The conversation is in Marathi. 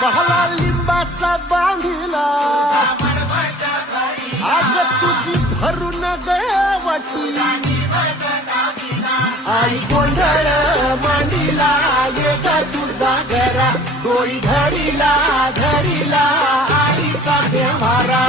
पहला लिंबाचा बांधिला आग तुझी भरून गवटी आई गोंधळ मांडीला ये ग तुझा घरा डोळी धरीला धरीला आईचा व्यवहारा